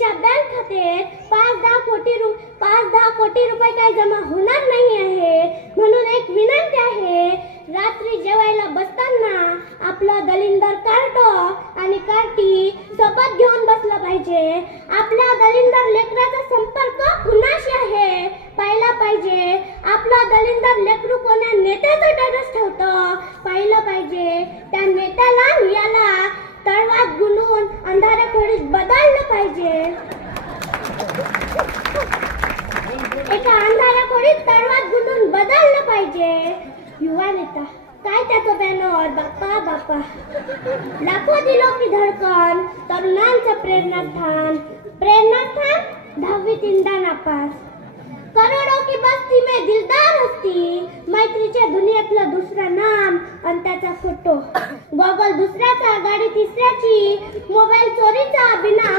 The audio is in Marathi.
मोदींच्या बँक खात्यात 5-10 कोटी रुपये काही जमा होणार नाही आहे. म्हणून एक विनंती आहे, रात्री जेवायला बसताना आपलं दलिंदर कार्ट आणि कार्टी सोबत घेऊन बसलं पाहिजे. आपल्या दलिंदर लेकराचा संपर्क कुणाशी आहे पाहिला पाहिजे. आपला दलिंदर लेकरू कोणा नेत्याचं टेरेस ठेवतं पाहिलं पाहिजे. त्या नेत्याला याला तळवात गुंडून अंधाऱ्या खोलीत बदललं पाहिजे. एका अंधाऱ्या खोलीत तळवात गुंडून बदललं पाहिजे. युवा नेता काय त्याचं बॅनर, बाप्पा बाप्पा. लाखो दिलो की धडकन, तरुणांचं प्रेरणास्थान. 10वीत इंदा नापास. करोडों की बस्ती में दिलदार हस्ती. मैत्रीच्या दुनियेतलं दुसरं नाम आणि त्याचा फोटो. गॉगल दुसऱ्याचा, गाडी तिसऱ्याची, मोबाईल चोरीचा, बिना